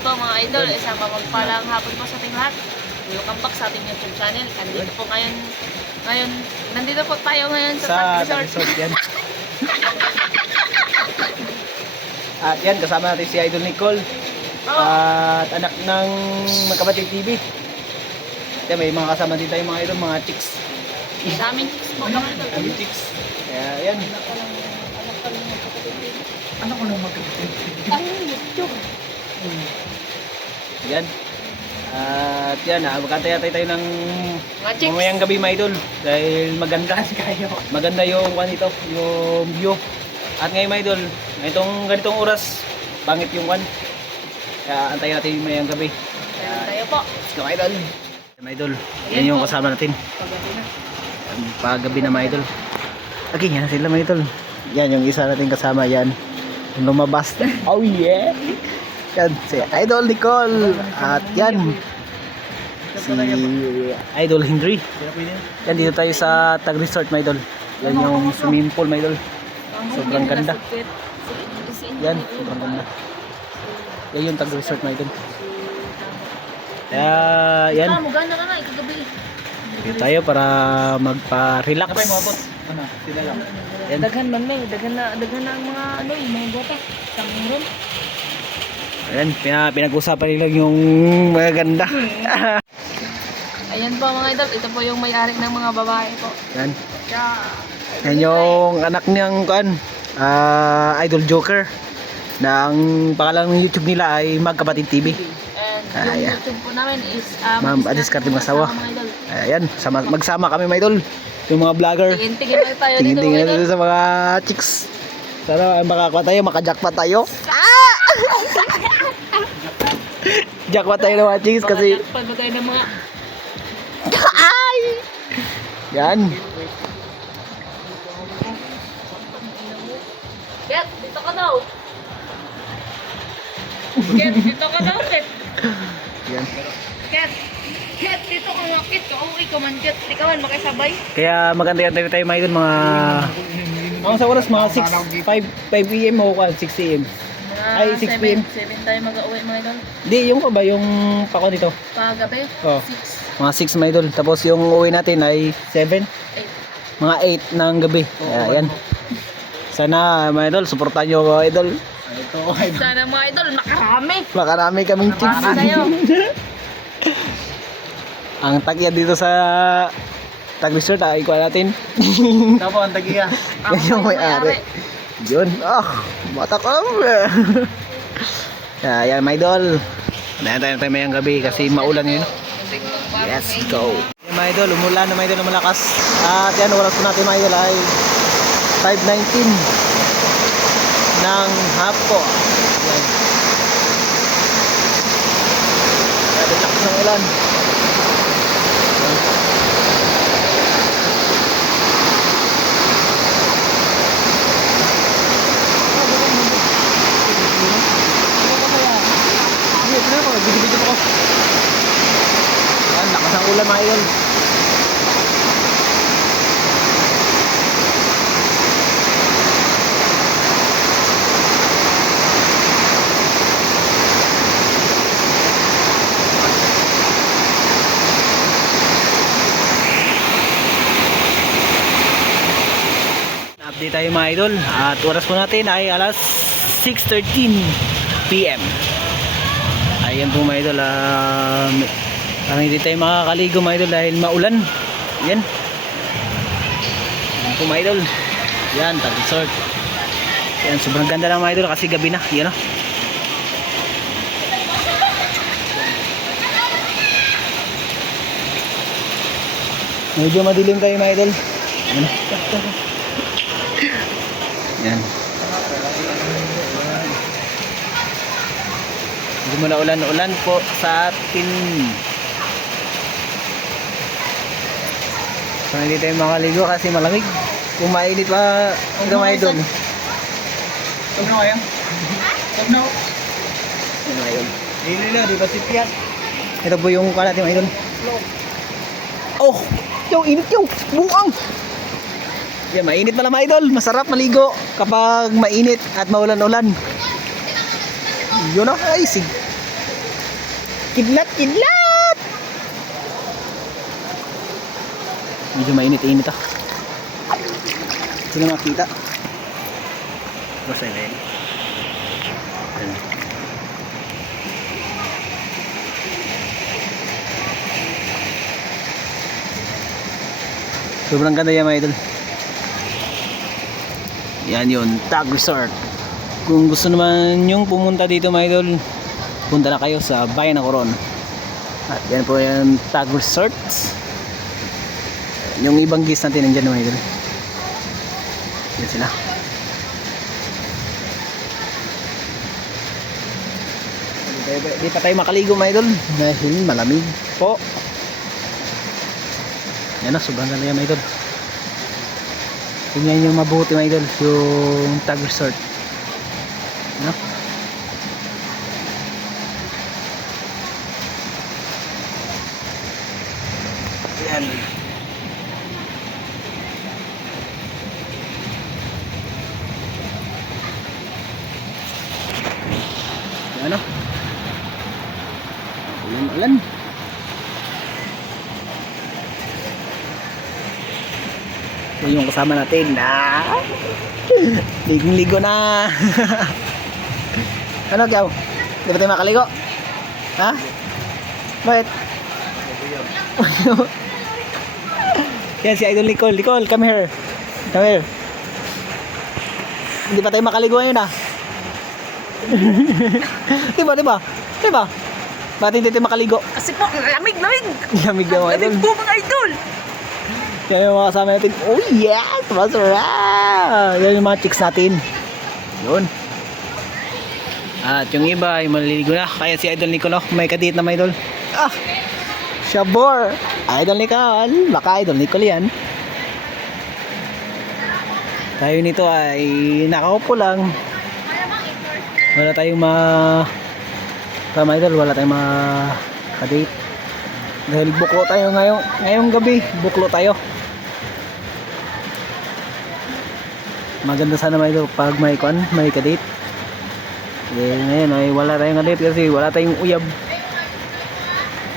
po mga idol, isang mapagpalang hapon po sa ating lahat. Welcome back sa ating YouTube channel. Nandito po ngayon, nandito po tayo ngayon sa Tag Resort. Yan. At yan, kasama natin si Idol Nicole. At anak ng Magkapatid TV. Yan, may mga kasama din tayo mga idol, mga chicks. Daming chicks po mga idol. Daming chicks. Kaya yan. Ano ko nang Magkapatid TV? Ang YouTube. Yan. At yan, magkatay-atay tayo ng Mga chicks. mamayang gabi mga idol. Dahil maganda. Maganda yung yung view. At ngayon mga idol, ganitong oras, pangit yung kaya antayin natin yung mayang gabi. Meron tayo po. Let's go mga idol. Mga idol, yan yung kasama natin. Paggabi na. Paggabi na mga idol. Okay, yan sila mga idol. Yan yung isa natin kasama yan. Yung lumabas. Oh yeah! Yan si Idol Nicole. At yan si Idol Henry. Yan dito tayo sa Tag Resort mga idol. Yan yung swimming pool mga idol. Sobrang ganda. Yan, sobrang ganda. Yan yung Tag Resort mga idol. Kaya yan. Mugana ka na, ikagabi. Dito tayo para magpa-relax. Yan. Daghan man may, daghan na ang mga yung mga bota. Samron. Ayan, pinag-usapan nila yung maganda. Ayan po mga idol, ito po yung may-ari ng mga babae po. Yan. Yan yung anak niyang Idol Joker. Na ang pangalan ng YouTube nila ay Magkapatid TV. And yung yeah. YouTube po namin is Ma'am Adiskarte Masawa. mga idol. Ayan, magsama kami mga idol. Yung mga vlogger. Tingin-tingin lang tayo dito Tingin-tingin mga idol. natin sa mga chicks. Sana makakuha tayo, makajackpot tayo. Jackpot tayo ng mga chicks kasi Pag ba tayo ng mga ay! Yan. Ket, dito ka daw. Ket, dito ka daw, Ket. Yan. Ket, dito ka nga, Ket. Kauwi ko man, Ket. Ikaw man, makisabay. Kaya maganda-ganda tayo mga idol, mga sa oras mga 5 AM o 6 AM. Ay, 6 PM. 7 tayo mag-uwi mga idol. Hindi, yung ba yung pako dito? Pagabi, Oh. 6, Mga 6 mga idol. Tapos yung uwi natin ay 7. 8. Mga 8 ng gabi. Kaya yan. Sana mga idol, supportan nyo mga idol. Sana mga idol, makarami. Makarami kaming chicks. Para tayo. Ang tagya dito sa Tag Resort ay ikuha natin. Tapo ang tagiya. Yan yung may-ari. Yun. Bata ka. Yan mga idol. Nayan tayo mayang gabi kasi maulan yun. Let's go. Yan mga idol, umulan na mga idol na malakas. At yan, oras po natin mga idol ay 5:19 ng hapon. Yan. Grabe lakas ng ulan. Video ko. Yan, lakas ng ulan mga idol. Update tayo mga idol. At oras po natin ay alas 6:13 PM. Ayan po mga idol, parang hindi tayo makakaligo mga idol dahil maulan. Yan. Ayan po mga idol. Yan, Tag Resort. Yan, sobrang ganda lang mga idol kasi gabi na. Yan o. Medyo madilim tayo mga idol. Yan. Yan. Hindi mo na ulan-ulan po sa atin. So, hindi tayo makaligo kasi malamig. Kung mainit pa gamay doon. Tumno kayo? Tumno? Ano yun? Dili na, di ba si Piat? Ito po yung kalat yung idol. Oh! Yung init yung buang! Yan, mainit pala mga idol. Masarap maligo kapag mainit at maulan-ulan. Yun o, ay sig. Kidlat, kidlat! Medyo mainit-init ah. Hindi na makita. Basta yun. Ayan. Sobrang ganda yan mga idol. Yan yun, Tag Resort. Kung gusto naman yung pumunta dito mga idol, punta na kayo sa Bayan ng Coron. At yan po yung Tag Resort. Yung ibang guest natin nandyan mga idol. Yan sila. Di pa tayo makaligo mga idol dahil malamig po. Yan na, sobrang ganda yan mga idol. Tingnan yung mabuti mga idol, yung Tag Resort. Ano? Yan. Ano? Ulan-ulan. Yan yung kasama natin na ligong-ligo na. Ano kyaw? Di ba tayo makaligo? Ha? Bakit? Yan si Idol Nicole. Nicole, come here. Come here. Hindi pa tayo makaligo ngayon ah. Diba, diba? Diba? Bakit hindi tayo makaligo? Kasi po, lamig. Lamig na mga idol. Lamig po mga idol. Yan yung mga kasama natin. Oh yes! Masarap! Yan yung mga chicks natin. Yun. At yung iba ay maliligo na. Kaya si Idol Nicole may kadit na mga idol. Ah! Shabor! Idol Nicole! Baka Idol Nicole yan. Tayo nito ay nakaupo lang. Wala tayong tama idol, wala tayong kadate. Dahil buklo tayo ngayong gabi. Buklo tayo. Maganda sana mga idol pag may kadate. Eh, ngayon ay wala tayong kadate kasi wala tayong uyab.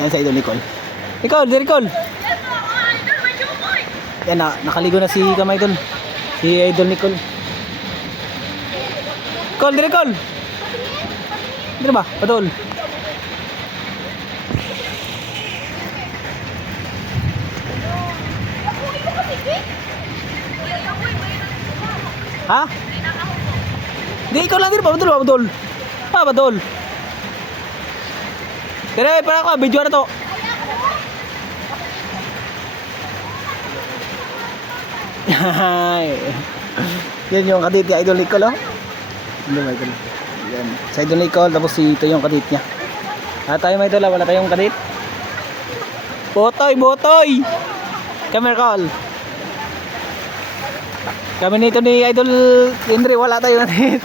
Yan sa Idol Nicole. Nicole! Yan na, nakaligo na si Idol. Si Idol Nicole. Nicole! Dito ba? Padol. Ha? Di ikaw lang din pa, Badol. Pa, Badol. Kaya para ako, video na to. Yan yung kadit niya, Idol Nicole, oh. Hindi, Idol. Yan. Sa Idol Nicole, tapos ito yung kadit niya. Tayo, Idol, wala tayong kadit. Botoy! Come here, call. Kami nito ni Idol Henry, wala tayong kadit.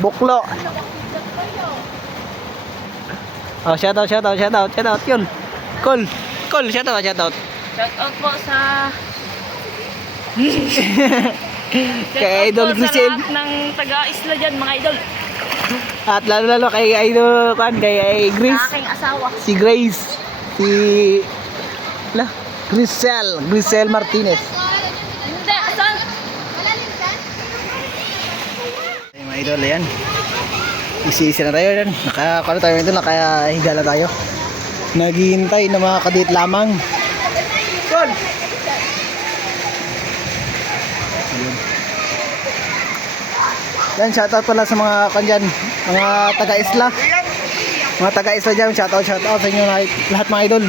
Buklo. Oh, shout out yun. Call, shout out. Shout out po sa Kay Idol Grisel. Sa lahat ng taga-isla dyan mga idol. At lalo kay Idol kay Grace. Sa aking asawa. Si Grace. Si Grisel Martinez. Hindi, asan? Ay, mga idol, yan. Isi-isi na tayo yan. Nakahiga na tayo. Naghihintay na mga kadit lamang. Good! Yan, shoutout pala sa mga kanyan, mga taga-isla. Mga taga-isla dyan, shoutout sa inyo lahat mga idol.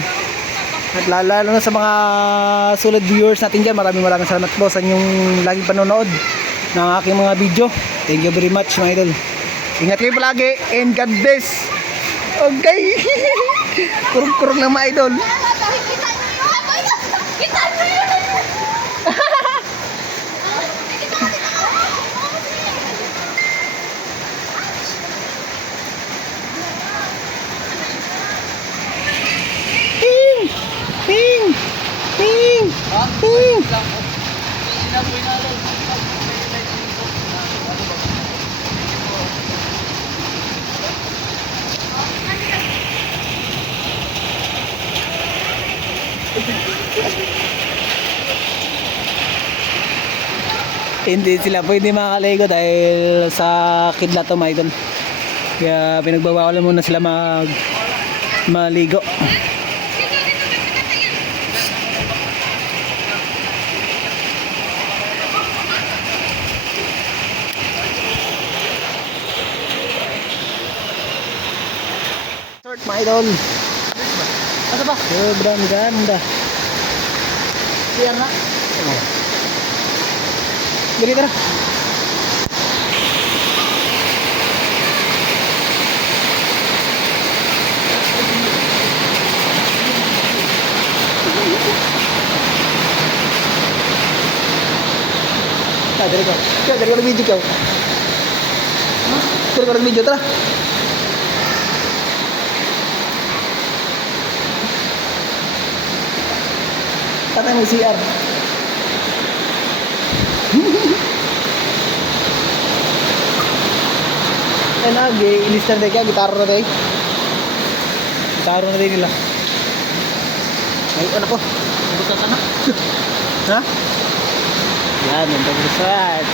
At lalo na sa mga solid viewers natin dyan, maraming salamat po sa inyong laging panonood ng aking mga video. Thank you very much mga idol. Ingat kayo palagi and God bless. Okay. Kurang-kurang lang mga idol. Hindi sila pwede makakaligo dahil sa kidlat to mga idol. Kaya pinagbabawalan muna sila maligo. Short mga idol. Ano ba? Sobrang ganda. Pier na. Dali tara. Dari ko. Dari ko nag-video ko. Dari ko nag-video, tara. Tatay mo CR. Eh lagi, ilister na kaya, gitaro na tayo. Gitaro na tayo nila. Ay, anak ko. Buta ka na. Ha? Yan, yung pag-resort.